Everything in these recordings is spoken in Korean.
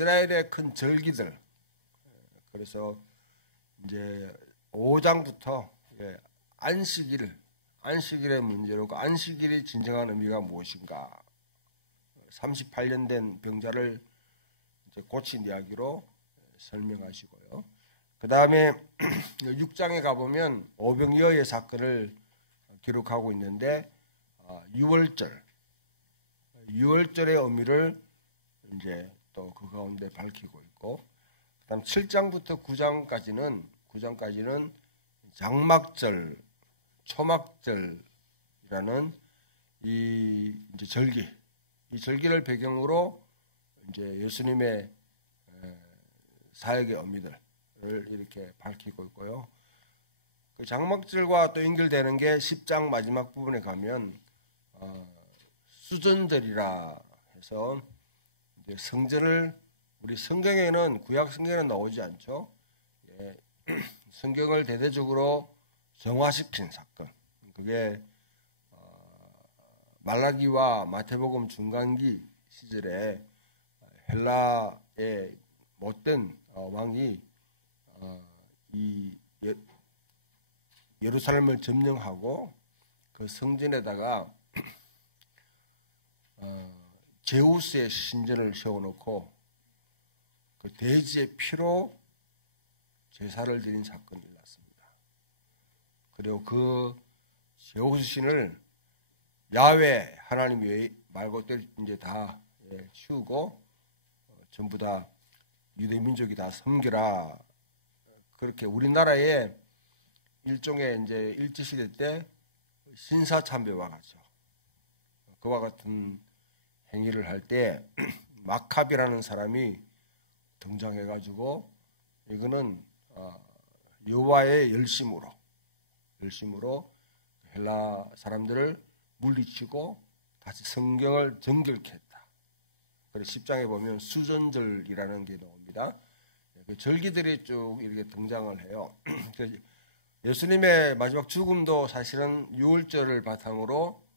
이스라엘의 큰 절기들, 그래서 이제 5장부터 안식일의 문제로 그 안식일의 진정한 의미가 무엇인가, 38년 된 병자를 이제 고친 이야기로 설명하시고요. 그 다음에 6장에 가보면 오병이어의 사건을 기록하고 있는데, 유월절의 의미를 이제 또 그 가운데 밝히고 있고, 그다음 7장부터 9장까지는 장막절, 초막절이라는 이 이제 이 절기를 배경으로 이제 예수님의 사역의 의미들을 이렇게 밝히고 있고요. 그 장막절과 또 연결되는 게 10장 마지막 부분에 가면 수전절이라 해서 이제 성전을, 우리 성경에는, 구약 성경에는 나오지 않죠. 성경을 대대적으로 정화시킨 사건. 그게 말라기와 마태복음 중간기 시절에 헬라의 못된 왕이 이 예루살렘을 점령하고 그 성전에다가 제우스의 신전을 세워놓고 그 돼지의 피로 제사를 드린 사건이 일어났습니다. 그리고 그 제우스 신을 야훼 하나님 외에 말고 이제 다 치우고 전부 다 유대 민족이 다 섬겨라. 그렇게 우리나라에 일종의 이제 일제시대 때 신사참배와 같죠. 그와 같은 행위를 할 때 마카비라는 사람이 등장해가지고 이거는 여호와의 열심으로 헬라 사람들을 물리치고 다시 성경을 정결케 했다. 그래서 10장에 보면 수전절이라는 게 나옵니다. 그 절기들이 쭉 이렇게 등장을 해요. 예수님의 마지막 죽음도 사실은 유월절을 바탕으로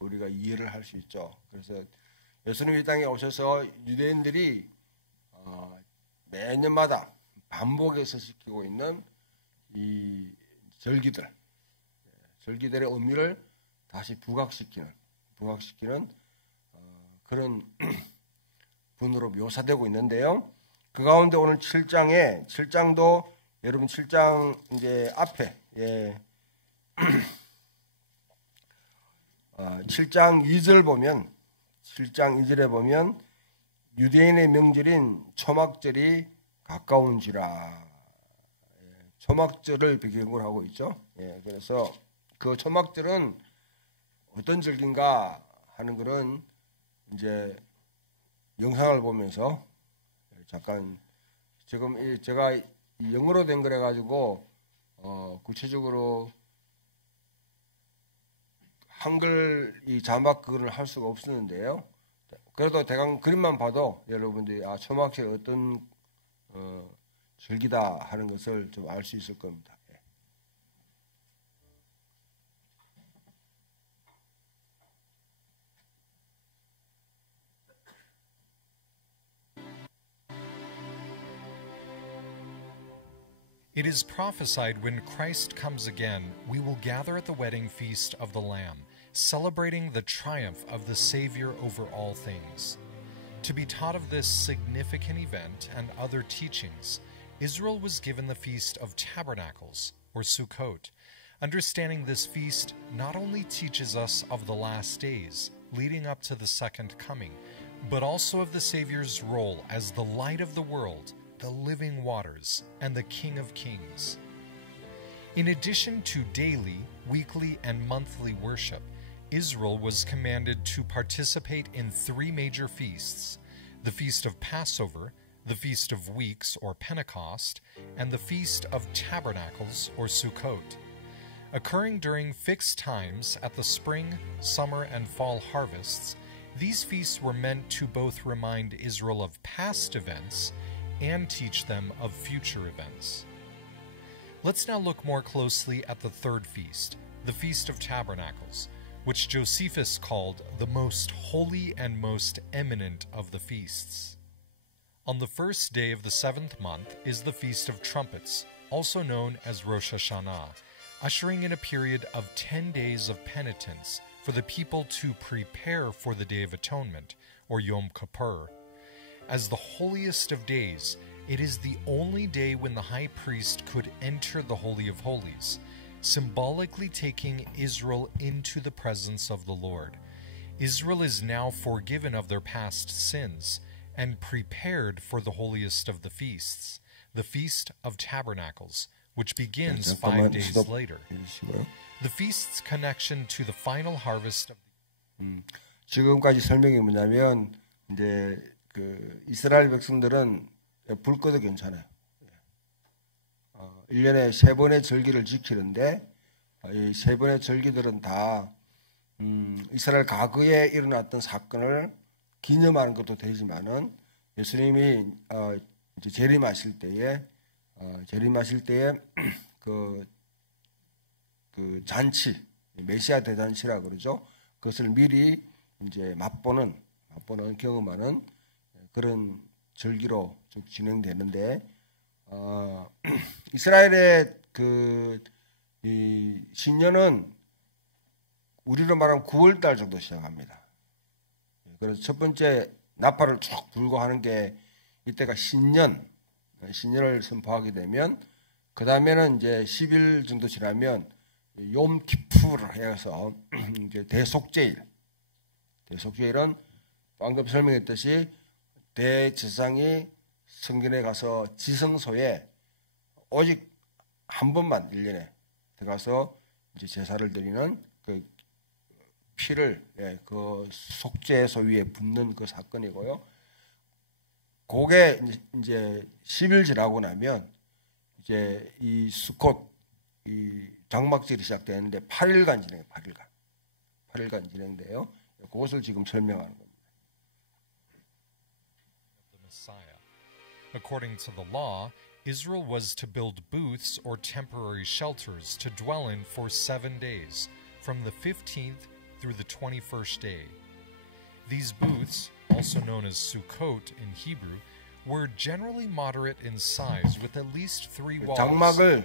우리가 이해를 할 수 있죠. 그래서 예수님이 이 땅에 오셔서 유대인들이 매년마다 반복해서 지키고 있는 이 절기들의 의미를 다시 부각시키는 그런 분으로 묘사되고 있는데요. 그 가운데 오늘 7장도 여러분 7장 이제 앞에 7장 2절 보면 7장 2절에 보면 유대인의 명절인 초막절이 가까운지라, 초막절을 배경으로 하고 있죠. 그래서 그 초막절은 어떤 절기인가 하는 거는 이제 영상을 보면서 잠깐, 지금 제가 영어로 된 거래 가지고 구체적으로 한글 이 자막 그거를 할 수가 없었는데요. 그래도 대강 그림만 봐도 여러분들이 초막절이 어떤 절기다 하는 것을 좀 알 수 있을 겁니다. It is prophesied when Christ comes again, we will gather at the wedding feast of the Lamb, celebrating the triumph of the Savior over all things. To be taught of this significant event and other teachings, Israel was given the Feast of Tabernacles, or Sukkot. Understanding this feast not only teaches us of the last days, leading up to the second coming, but also of the Savior's role as the light of the world, the living waters, and the King of Kings. In addition to daily, weekly, and monthly worship, Israel was commanded to participate in 3 major feasts: the Feast of Passover, the Feast of Weeks, or Pentecost, and the Feast of Tabernacles, or Sukkot. Occurring during fixed times at the spring, summer, and fall harvests, these feasts were meant to both remind Israel of past events and teach them of future events. Let's now look more closely at the third feast, the Feast of Tabernacles, which Josephus called the most holy and most eminent of the feasts. On the first day of the 7th month is the Feast of Trumpets, also known as Rosh Hashanah, ushering in a period of 10 days of penitence for the people to prepare for the Day of Atonement, or Yom Kippur. As the holiest of days, it is the only day when the high priest could enter the Holy of Holies, symbolically taking Israel into the presence of the Lord. Israel is now forgiven of their past sins and prepared for the holiest of the feasts, the Feast of Tabernacles, which begins 5 days later. The feast's connection to the final harvest of 지금까지 설명이 뭐냐면 이제 그 이스라엘 백성들은 불 꺼도 괜찮아요. 1년에 3번의 절기를 지키는데 이 3번의 절기들은 다 이스라엘 과거에 일어났던 사건을 기념하는 것도 되지만은 예수님이 이제 재림하실 때에 그 잔치, 메시아 대잔치라 그러죠. 그것을 미리 이제 맛보는 경험하는 그런 절기로 쭉 진행되는데 이스라엘의 이 신년은 우리로 말하면 9월달 정도 시작합니다. 그래서 첫 번째 나팔을 쭉 불고 하는 게 이때가 신년을 선포하게 되면 그 다음에는 이제 10일 정도 지나면 욤 키푸르 해서 이제 대속죄일은 방금 설명했듯이 대제사장이 성전에 가서 지성소에 오직 한 번만 1년에 들어가서 이제 제사를 드리는 그 피를 그 속죄소 위에 붓는 그 사건이고요. 그게 이제 10일 지나고 나면 이제 이 수콧 이 장막절이 시작되는데 8일간 진행해요. 8일간 진행돼요. 그것을 지금 설명하는 겁니다. According to the law, Israel was to build booths or temporary shelters to dwell in for 7 days, from the 15th through the 21st day. These booths, also known as Sukkot in Hebrew, were generally moderate in size with at least 3 walls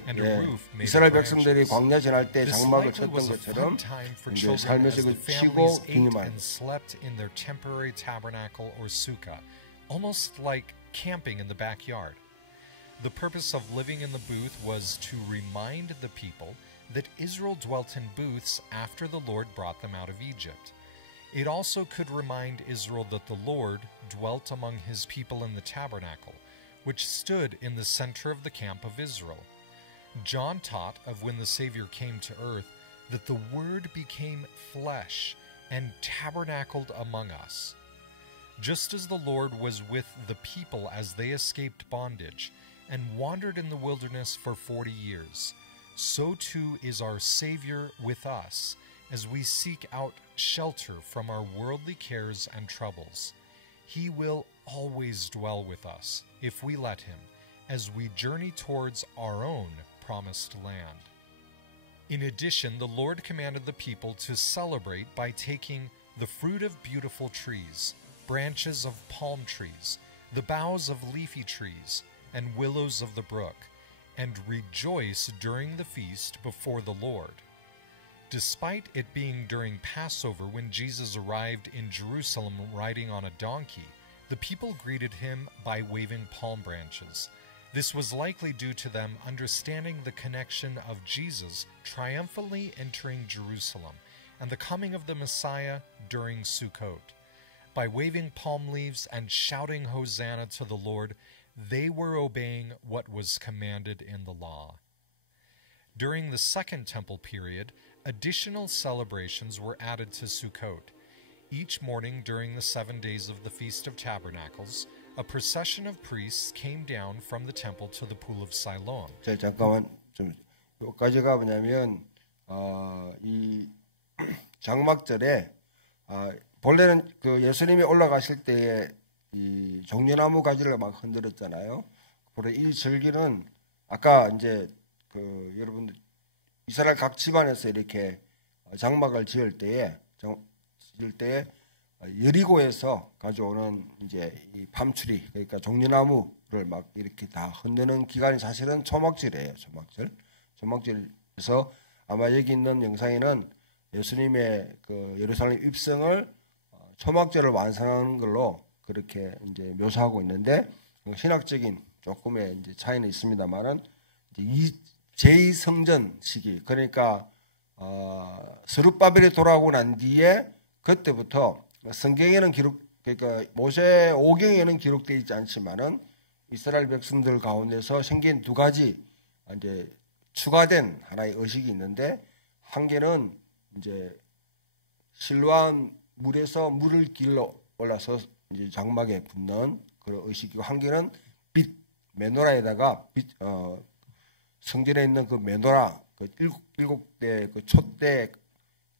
and a roof made 이스라엘 of 백성들이 branches. 광야 지날 때 This 장막을 likely 쳤던 was a 것처럼 fun time for 이제 children 살면서 as the 그 치고 families ate 기념하는 and slept in their temporary tabernacle or sukkah, almost like camping in the backyard. The purpose of living in the booth was to remind the people that Israel dwelt in booths after the Lord brought them out of Egypt. It also could remind Israel that the Lord dwelt among his people in the tabernacle, which stood in the center of the camp of Israel. John taught of when the Savior came to earth that the Word became flesh and tabernacled among us. Just as the Lord was with the people as they escaped bondage and wandered in the wilderness for 40 years, so too is our Savior with us as we seek out shelter from our worldly cares and troubles. He will always dwell with us if we let him, as we journey towards our own promised land. In addition, the Lord commanded the people to celebrate by taking the fruit of beautiful trees, branches of palm trees, the boughs of leafy trees, and willows of the brook, and rejoice during the feast before the Lord. Despite it being during Passover when Jesus arrived in Jerusalem riding on a donkey, the people greeted him by waving palm branches. This was likely due to them understanding the connection of Jesus triumphantly entering Jerusalem and the coming of the Messiah during Sukkot. By waving palm leaves and shouting Hosanna to the Lord, they were obeying what was commanded in the law. During the Second Temple period, additional celebrations were added to Sukkot. Each morning during the 7 days of the Feast of Tabernacles, a procession of priests came down from the temple to the pool of Siloam. 자, 잠깐만 좀 여기까지가 뭐냐면 이 장막절에 본래는 그 예수님이 올라가실 때에 이 종려나무 가지를 막 흔들었잖아요. 그리고 이 절기는 아까 이제 그 여러분들 이스라엘 각 집안에서 이렇게 장막을 지을 때에 여리고에서 가져오는 이제 이 팜추리, 그러니까 종려나무를 막 이렇게 다 흔드는 기간이 사실은 초막절이에요. 초막절에서 아마 여기 있는 영상에는 예수님의 그 예루살렘 입성을 초막절을 완성하는 걸로 그렇게 이제 묘사하고 있는데, 신학적인 조금의 이제 차이는 있습니다만은 이 제2성전 시기, 그러니까 스룹바벨이 돌아오고 난 뒤에 그때부터 성경에는 그러니까 모세 오경에는 기록되어 있지 않지만은 이스라엘 백성들 가운데서 생긴 두 가지 이제 추가된 하나의 의식이 있는데, 한 개는 이제 실로암 물에서 물을 길러 올라서 이제 장막에 붓는 그런 의식이고, 한 개는 빛 메노라에다가 성전에 있는 그 메노라 그 일곱 대 그 촛대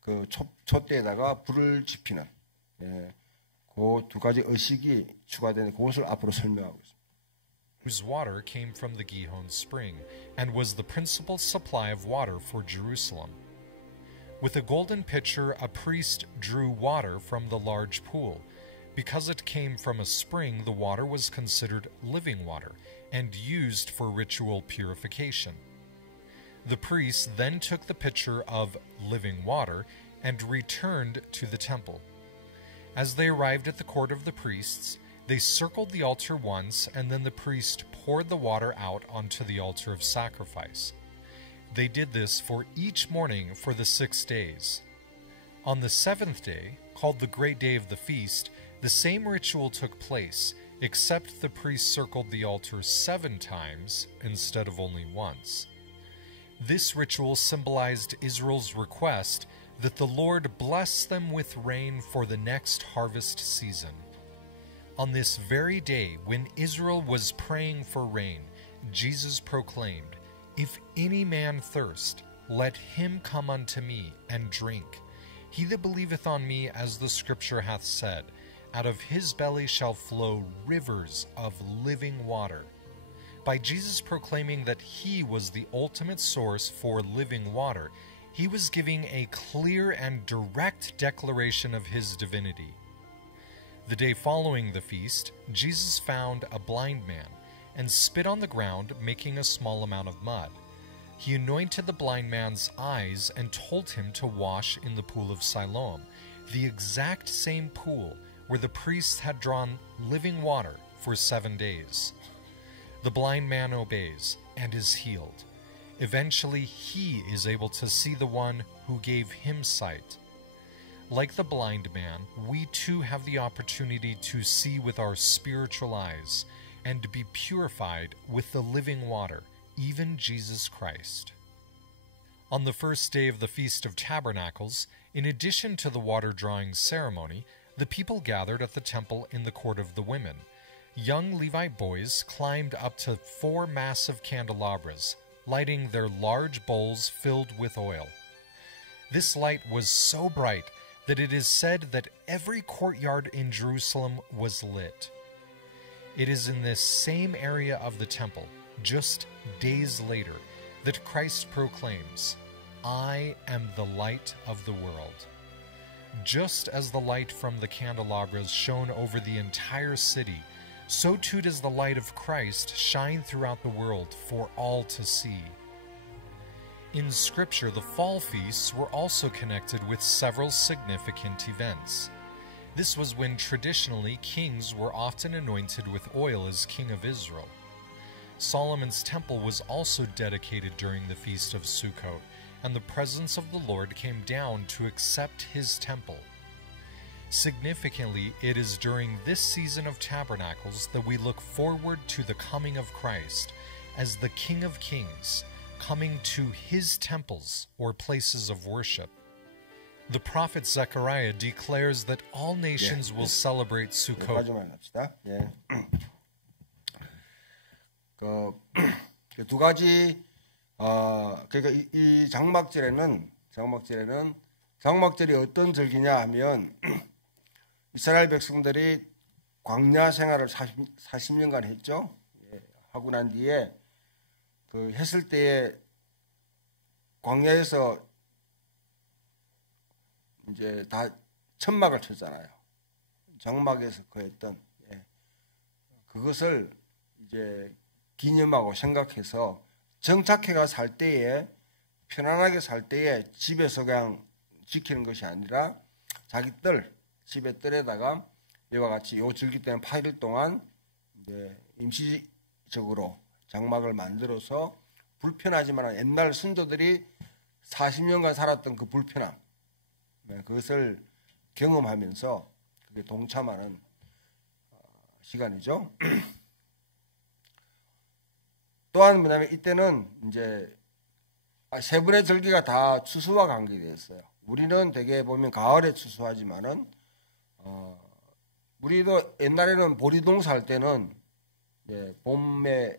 그 촛대에다가 불을 지피는, 그 두 가지 의식이 추가되는 그것을 앞으로 설명하고 있습니다. Whose water came from the Gihon spring and was the principal supply of water for Jerusalem. With a golden pitcher, a priest drew water from the large pool. Because it came from a spring, the water was considered living water and used for ritual purification. The priest then took the pitcher of living water and returned to the temple. As they arrived at the court of the priests, they circled the altar once, and then the priest poured the water out onto the altar of sacrifice. They did this for each morning for the 6 days. On the 7th day, called the great day of the feast, the same ritual took place, except the priest circled the altar 7 times instead of only once. This ritual symbolized Israel's request that the Lord bless them with rain for the next harvest season. On this very day, when Israel was praying for rain, Jesus proclaimed, "If any man thirst, let him come unto me and drink. He that believeth on me, as the scripture hath said, out of his belly shall flow rivers of living water." By Jesus proclaiming that he was the ultimate source for living water, he was giving a clear and direct declaration of his divinity. The day following the feast, Jesus found a blind man and spit on the ground, making a small amount of mud. He anointed the blind man's eyes and told him to wash in the pool of Siloam, the exact same pool where the priests had drawn living water for 7 days. The blind man obeys and is healed. Eventually, he is able to see the one who gave him sight. Like the blind man, we too have the opportunity to see with our spiritual eyes and be purified with the living water, even Jesus Christ. On the first day of the Feast of Tabernacles, in addition to the water-drawing ceremony, the people gathered at the temple in the court of the women. Young Levite boys climbed up to 4 massive candelabras, lighting their large bowls filled with oil. This light was so bright that it is said that every courtyard in Jerusalem was lit. It is in this same area of the temple, just days later, that Christ proclaims, "I am the light of the world." Just as the light from the candelabras shone over the entire city, so too does the light of Christ shine throughout the world for all to see. In Scripture, the fall feasts were also connected with several significant events. This was when traditionally kings were often anointed with oil as king of Israel. Solomon's temple was also dedicated during the Feast of Sukkot, and the presence of the Lord came down to accept his temple. Significantly, it is during this season of tabernacles that we look forward to the coming of Christ as the King of Kings, coming to his temples or places of worship. The prophet Zechariah declares that all nations will celebrate Sukkot. 여기까지만 합시다. 예. 그 두 가지 그러니까 이 장막절이 어떤 절기냐 하면 이스라엘 백성들이 광야 생활을 40년간 했죠. 예, 하고 난 뒤에 그 했을 때에 광야에서 이제 다 천막을 쳤잖아요. 장막에서 거했던 그것을 이제 기념하고 생각해서 정착해가 살 때에 편안하게 살 때에 집에서 그냥 지키는 것이 아니라 자기 집의 뜰에다가 이와 같이 요 절기 때는 8일 동안 이제 임시적으로 장막을 만들어서 불편하지만 옛날 선조들이 40년간 살았던 그 불편함 그것을 경험하면서 그게 동참하는 시간이죠. 또한 뭐냐면 이때는 이제 세 번의 절기가 다 추수와 관계되어 있어요. 우리는 대개 보면 가을에 추수하지만은 우리도 옛날에는 보리 농사할 때는 봄에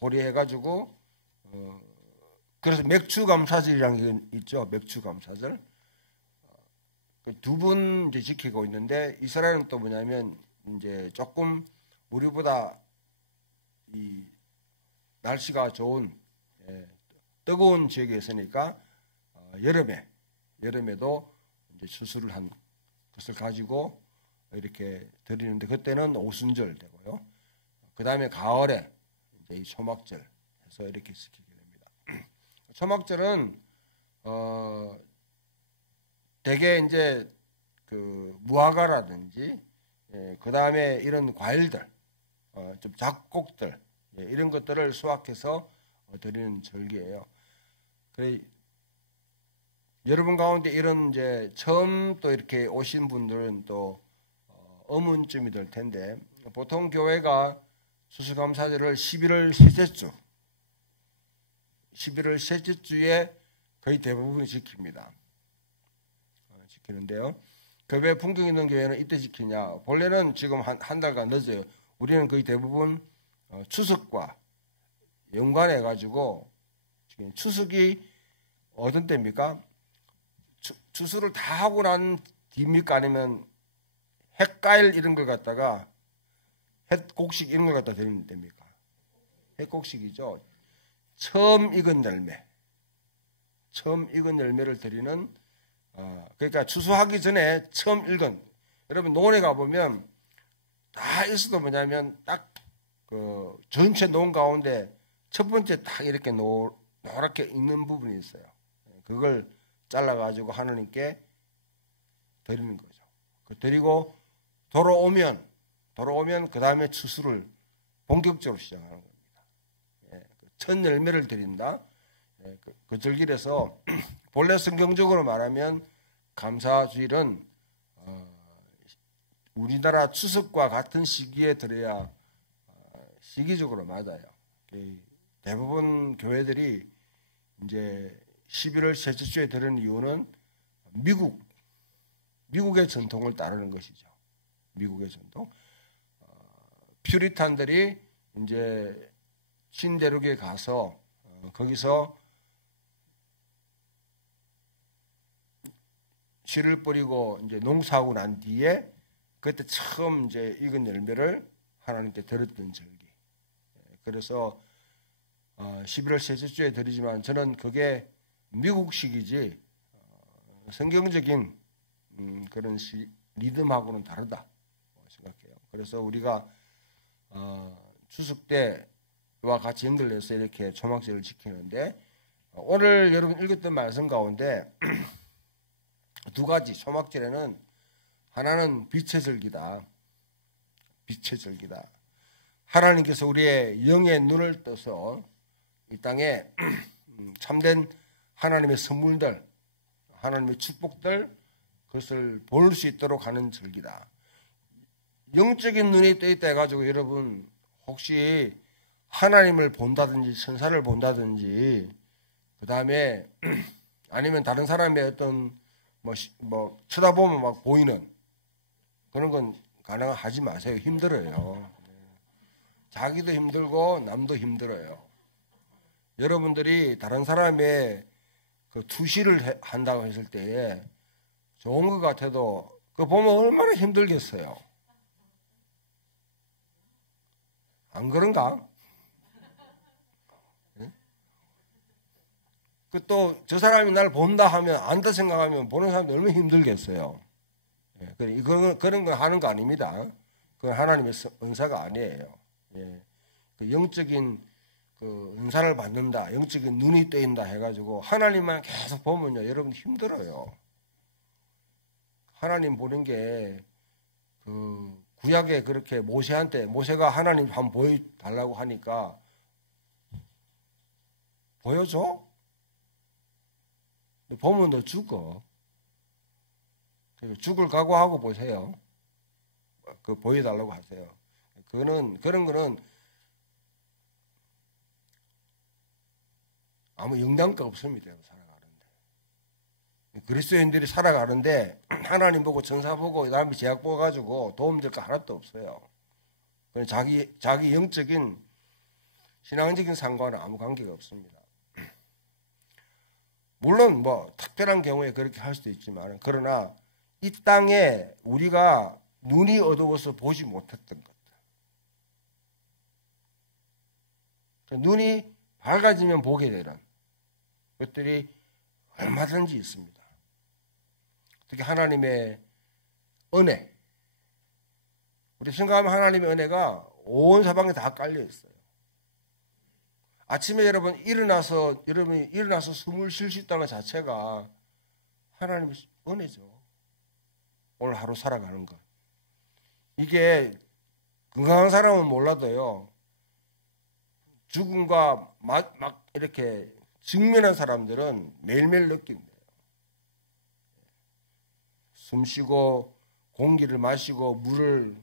보리 해가지고 그래서 맥추 감사절이라는 게 있죠. 맥추 감사절. 두 분 이제 지키고 있는데 이스라엘은 또 뭐냐면 이제 조금 우리보다 이 날씨가 좋은 뜨거운 지역에 있으니까 여름에도 이제 추수를 한 것을 가지고 이렇게 드리는데 그때는 오순절 되고요. 그 다음에 가을에 이제 이 초막절 해서 이렇게 지키게 됩니다. 초막절은 대개 이제 그 무화과라든지 그 다음에 이런 과일들 좀 작곡들 이런 것들을 수확해서 드리는 절기예요. 그래 여러분 가운데 이런 이제 처음 또 이렇게 오신 분들은 또 의문점이 될 텐데 보통 교회가 추수감사절을 11월 셋째 주에 거의 대부분이 지킵니다. 지키는데요. 왜 풍경 있는 교회는 이때 지키냐? 본래는 지금 한 달간 늦어요. 우리는 거의 대부분 추석과 연관해 가지고 추석이 어떤 때입니까? 추수를 다 하고 난 뒤입니까? 아니면 햇가일 이런 걸 갖다가 햇곡식 이런 걸 갖다 드리는 때입니까? 햇곡식이죠. 처음 익은 열매를 드리는 그러니까 추수하기 전에 처음 익은 여러분 농원에 가보면 다 있어도 뭐냐면 딱 그 전체 농 가운데 첫 번째 딱 이렇게 노랗게 익는 부분이 있어요. 그걸 잘라가지고 하나님께 드리는 거죠. 드리고 돌아오면 그 다음에 추수를 본격적으로 시작하는 겁니다. 첫 열매를 드린다. 그 절기라서 본래 성경적으로 말하면 감사주일은 우리나라 추석과 같은 시기에 드려야 시기적으로 맞아요. 대부분 교회들이 이제 11월 셋째 주에 드리는 이유는 미국의 전통을 따르는 것이죠. 미국의 전통. 퓨리탄들이 이제 신대륙에 가서 거기서 씨를 뿌리고 이제 농사하고 난 뒤에 그때 처음 이제 익은 열매를 하나님께 드렸던 절기. 그래서 11월 셋째 주에 드리지만 저는 그게 미국식이지 성경적인 그런 리듬하고는 다르다 생각해요. 그래서 우리가 추석 때와 같이 연결해서 이렇게 초막절을 지키는데 오늘 여러분 읽었던 말씀 가운데 두 가지 초막절에는 하나는 빛의 절기다. 빛의 절기다. 하나님께서 우리의 영의 눈을 떠서 이 땅에 참된 하나님의 선물들, 하나님의 축복들 그것을 볼 수 있도록 하는 절기다. 영적인 눈이 떠 있다 해가지고 여러분 혹시 하나님을 본다든지 천사를 본다든지 그 다음에 아니면 다른 사람의 어떤 뭐 쳐다보면 막 보이는 그런 건 가능하지 마세요. 힘들어요. 자기도 힘들고 남도 힘들어요. 여러분들이 다른 사람의 그 투시를 한다고 했을 때에 좋은 것 같아도 그거 보면 얼마나 힘들겠어요. 안 그런가? 그 또 저 사람이 날 본다 하면 안다 생각하면 보는 사람도 얼마나 힘들겠어요. 그런 거 하는 거 아닙니다. 그건 하나님의 은사가 아니에요. 예. 그 영적인 그 은사를 받는다, 영적인 눈이 뜨인다 해가지고 하나님만 계속 보면요, 여러분 힘들어요. 하나님 보는 게 그 구약에 그렇게 모세가 하나님 한번 보여달라고 하니까 보여줘? 보면 너 죽어. 죽을 각오하고 보세요. 그 보여달라고 하세요. 그런 거는 아무 영향가 없습니다. 살아가는데. 그리스도인들이 살아가는데 하나님 보고 천사 보고 그다음에 제약 보고 가지고 도움될 거 하나도 없어요. 그냥 자기 영적인 신앙적인 상관은 아무 관계가 없습니다. 물론 뭐 특별한 경우에 그렇게 할 수도 있지만, 그러나 이 땅에 우리가 눈이 어두워서 보지 못했던 것들, 눈이 밝아지면 보게 되는 것들이 얼마든지 있습니다. 특히 하나님의 은혜, 우리 생각하면 하나님의 은혜가 온 사방에 다 깔려 있어요. 아침에 여러분이 일어나서 숨을 쉴 수 있다는 것 자체가 하나님의 은혜죠. 오늘 하루 살아가는 것. 이게 건강한 사람은 몰라도요, 죽음과 막 이렇게 직면한 사람들은 매일매일 느낀대요. 숨 쉬고 공기를 마시고 물을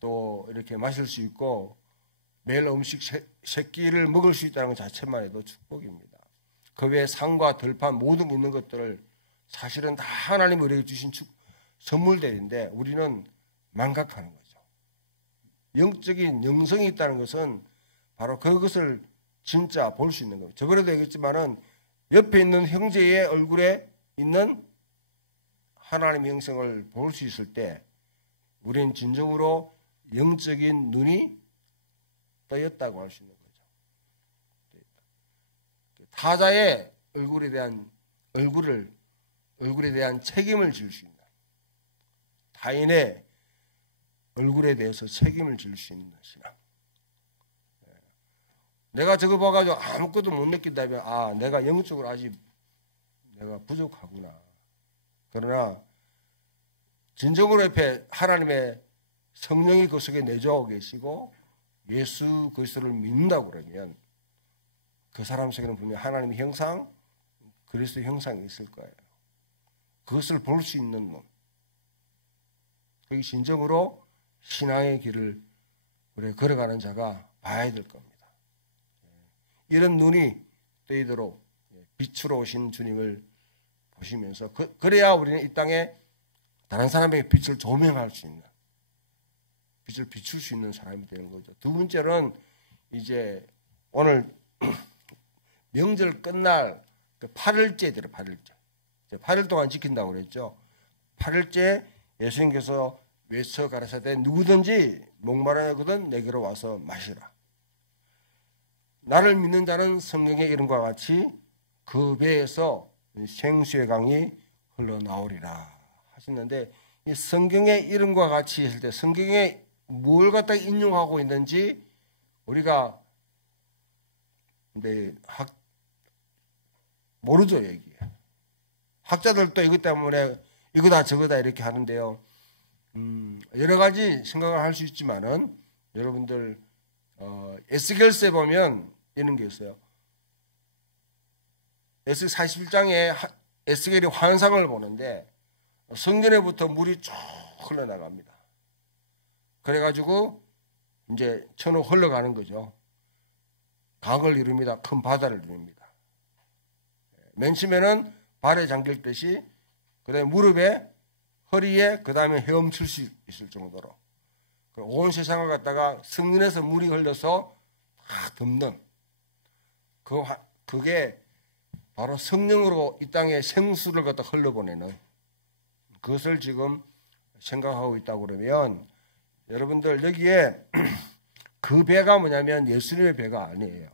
또 이렇게 마실 수 있고 매일 음식 세 끼를 먹을 수 있다는 것 자체만 해도 축복입니다. 그 외에 상과 들판 모든 있는 것들을 사실은 다 하나님이 우리에게 주신 선물들인데 우리는 망각하는 거죠. 영적인 영성이 있다는 것은 바로 그것을 진짜 볼 수 있는 거예요. 저번에도 얘기했지만은 옆에 있는 형제의 얼굴에 있는 하나님의 형성을 볼 수 있을 때 우리는 진정으로 영적인 눈이 떠였다고 할 수 있는 거죠. 타자의 얼굴에 대한 책임을 질 수 있는, 타인의 얼굴에 대해서 책임을 질 수 있는 신앙. 내가 저거 봐가지고 아무것도 못 느낀다면 내가 영적으로 아직 내가 부족하구나. 그러나 진정으로 옆에 하나님의 성령이 그 속에 내주하고 계시고 예수 그리스도를 믿는다고 그러면 그 사람 속에는 분명히 하나님의 형상, 그리스도의 형상이 있을 거예요. 그것을 볼 수 있는 눈. 그게 진정으로 신앙의 길을 우리가 걸어가는 자가 봐야 될 겁니다. 이런 눈이 뜨이도록 빛으로 오신 주님을 보시면서 그래야 우리는 이 땅에 다른 사람에게 빛을 조명할 수 있는, 빛을 비출 수 있는 사람이 되는 거죠. 두 번째는 이제 오늘 명절 끝날 8일째들은 8일째. 8일 동안 지킨다고 그랬죠. 8일째 예수님께서 외쳐 가라사대 누구든지 목마르거든 내게로 와서 마시라. 나를 믿는 자는 성경의 이름과 같이 그 배에서 생수의 강이 흘러나오리라 하시는데, 이 성경의 이름과 같이 했을 때 성경에 뭘 갖다 인용하고 있는지 우리가 모르죠. 얘기에 학자들도 이것 때문에 이거다 저거다 이렇게 하는데요. 여러 가지 생각을 할 수 있지만은 여러분들 에스겔서에 보면 이런 게 있어요. 에스겔 41장에 에스겔이 환상을 보는데 성전에부터 물이 쭉 흘러나갑니다. 그래가지고 이제 천으로 흘러가는 거죠. 강을 이룹니다. 큰 바다를 이룹니다. 맨 처음에는 발에 잠길 듯이, 그 다음에 무릎에, 허리에, 그 다음에 헤엄칠 수 있을 정도로 온 세상을 갖다가 성전에서 물이 흘러서 다 덮는 그게 바로 성령으로 이 땅에 생수를 갖다 흘러보내는 그것을 지금 생각하고 있다고 그러면 여러분들 여기에 그 배가 뭐냐면 예수님의 배가 아니에요.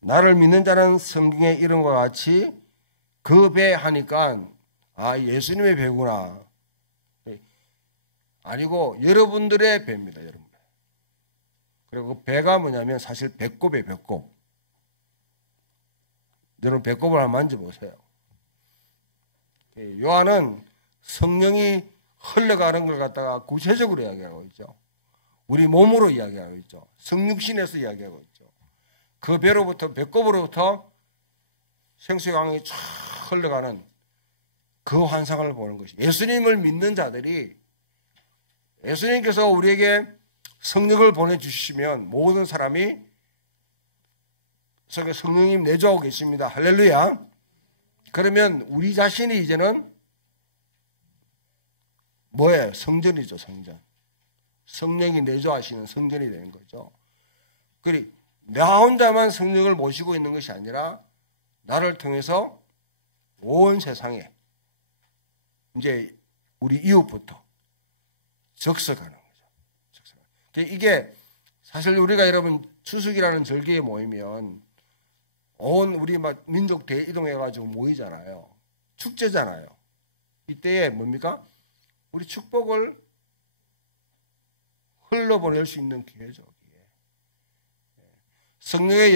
나를 믿는 자는 성경의 이름과 같이 그 배 하니까 아 예수님의 배구나. 아니고 여러분들의 배입니다. 여러분. 그리고 그 배가 뭐냐면 사실 배꼽이에요. 배꼽. 여러분 배꼽을 한번 만져보세요. 요한은 성령이 흘러가는 걸 갖다가 구체적으로 이야기하고 있죠. 우리 몸으로 이야기하고 있죠. 성육신에서 이야기하고 있죠. 그 배로부터 배꼽으로부터 생수의 강이 쫙 흘러가는 그 환상을 보는 것이 예수님을 믿는 자들이 예수님께서 우리에게 성령을 보내주시면 모든 사람이 속에 성령님 내주하고 계십니다. 할렐루야. 그러면 우리 자신이 이제는 뭐예요? 성전이죠. 성전. 성령이 내주하시는 성전이 되는 거죠. 그리고 나 혼자만 성령을 모시고 있는 것이 아니라 나를 통해서 온 세상에 이제 우리 이웃부터 적석하는 거죠. 이게 사실 우리가 여러분 추석이라는 절기에 모이면 온 우리 막 민족 대이동해가지고 모이잖아요. 축제잖아요. 이때에 뭡니까? 우리 축복을 흘러보낼 수 있는 기회죠. 성령의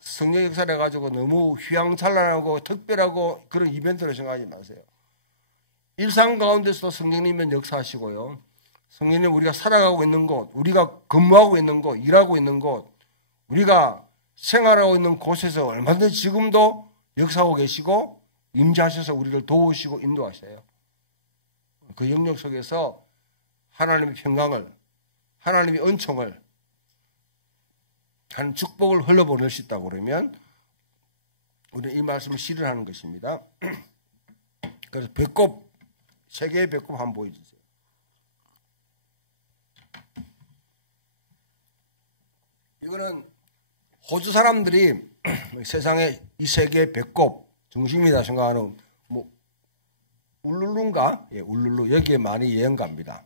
성령의 역사를 해가지고 너무 휘황찬란하고 특별하고 그런 이벤트로 생각하지 마세요. 일상 가운데서도 성령님은 역사하시고요. 성령님 우리가 살아가고 있는 곳, 우리가 근무하고 있는 곳, 일하고 있는 곳, 우리가 생활하고 있는 곳에서 얼마든지 지금도 역사하고 계시고 임재하셔서 우리를 도우시고 인도하셔요. 그 영역 속에서 하나님의 평강을, 하나님의 은총을, 하는 축복을 흘러보낼 수 있다고 그러면 우리는 이 말씀을 실현하는 것입니다. 그래서 배꼽, 세 개의 배꼽 한번 보여주세요. 이거는 호주 사람들이 세상에 이 세 개의 배꼽 중심이다 생각하는 뭐 울룰루인가? 예, 울룰루 여기에 많이 여행 갑니다.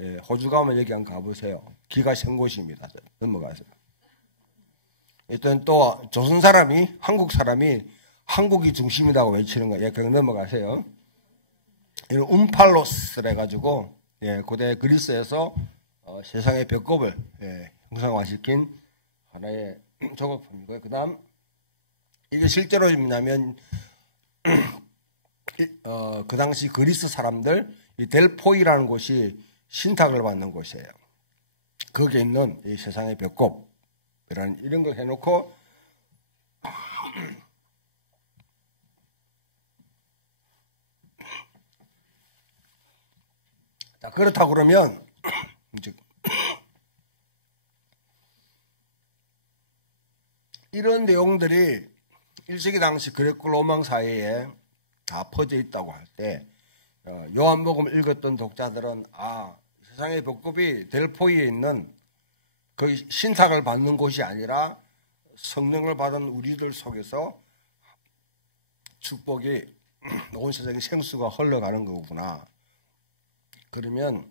예, 호주 가면 여기 한번 가보세요. 기가 센 곳입니다. 넘어가세요. 일단 또 조선 사람이 한국 사람이 한국이 중심이라고 외치는 거예요. 예, 그냥 넘어가세요. 이는 움팔로스를 해가지고 예, 고대 그리스에서 세상의 배꼽을 형상화시킨 하나의 조각품이고요. 그다음 이게 실제로 뭐냐면 그 당시 그리스 사람들 이 델포이라는 곳이 신탁을 받는 곳이에요. 거기에 있는 이 세상의 배꼽 이런 걸 해놓고 자 그렇다고 그러면 이런 내용들이 1세기 당시 그리스 로마 사회에 다 퍼져 있다고 할 때 요한복음을 읽었던 독자들은 아 세상의 배꼽이 델포이에 있는 그 신탁을 받는 곳이 아니라 성령을 받은 우리들 속에서 축복이 온 세상의 생수가 흘러가는 거구나. 그러면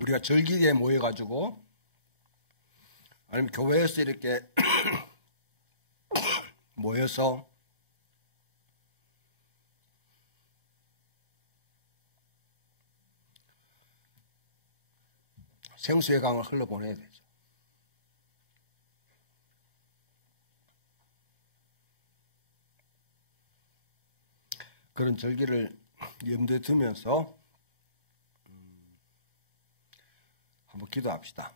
우리가 절기에 모여가지고 아니면 교회에서 이렇게 모여서 생수의 강을 흘러보내야 되죠. 그런 절기를 염두에 두면서 한번 기도합시다.